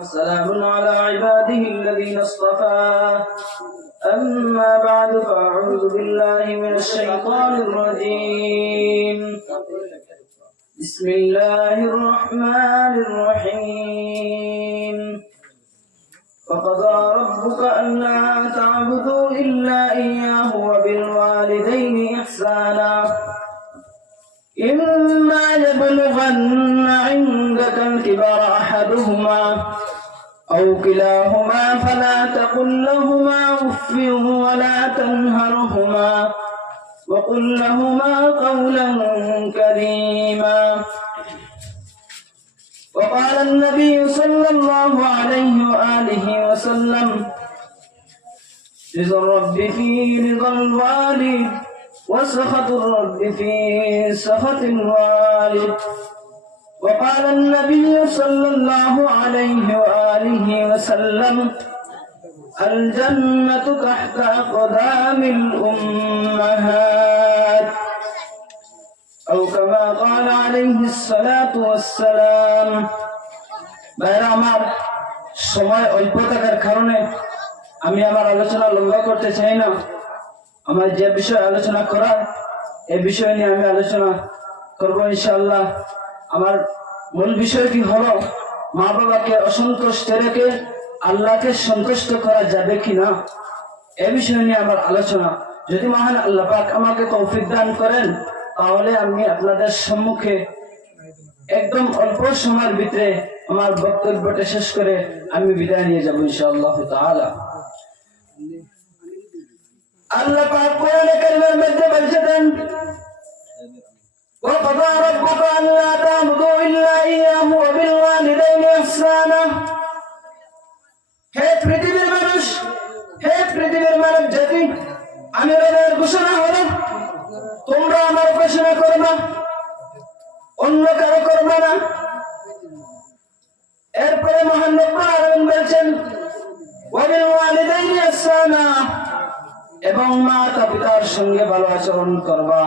وسلام على عباده الذين اصطفى أما بعد فأعوذ بالله من الشيطان الرجيم بسم الله الرحمن الرحيم وقضى ربك ألا تعبدوا إلا إياه وبالوالدين إحسانا إما يبلغن عندك الكبر أحدهما أو كلاهما فلا تقل لهما أف ولا تنهرهما وقل لهما قولا كريما. وقال النبي صلى الله عليه وآله وسلم: رضا الرب في رضا الوالد وسخط الرب في سخط الوالد. وقال النبي صلى الله عليه وآله وسلم: الجنة تحت أقدام الأمهات، أو كما قال عليه الصلاة والسلام. ভাইরা আমার, সময় অল্প থাকার কারণে আমি আমার আলোচনা লম্বা করতে চাই না। আমার যে বিষয় আলোচনা করার এই বিষয় নিয়ে আমি আলোচনা করবো ইনশাআল্লাহ। আমার মূল বিষয়টি হলো মা বাবাকে অসন্তুষ্ট রেখে আল্লাহকে সন্তুষ্ট করা যাবে কিনা, এ বিষয় নিয়ে আমার আলোচনা। যদি মহান আল্লাহ পাক আমাকে তৌফিক দান করেন তাহলে আমি আপনাদের সম্মুখে একদম অল্প সময়ের ভিতরে আমার বক্তব্যটা শেষ করে আমি বিদায় নিয়ে যাবো ইনশাআল্লাহ তাআলা। আল্লাহ পাক কোরআনে কারীমের মধ্যে বলেছেন: وَقَضَى رَبُّكَ أَلَّا تَعْبُدُوا إِلَّا إِيَّاهُ وَبِالْوَالِدَيْنِ إِحْسَانًا। হে পৃথিবীর মানুষ, হে পৃথিবীর মানব জাতি, আমি রবের ঘোষণা হলো তোমরা আমার উপাসনা করবা, অন্য কারো করবা না। এরপরে মহান রব্বুল আলামিন বলছেন: وَبِالْوَالِدَيْنِ إِحْسَانًا, এবং মাতা পিতার সঙ্গে ভালো আচরণ করবা।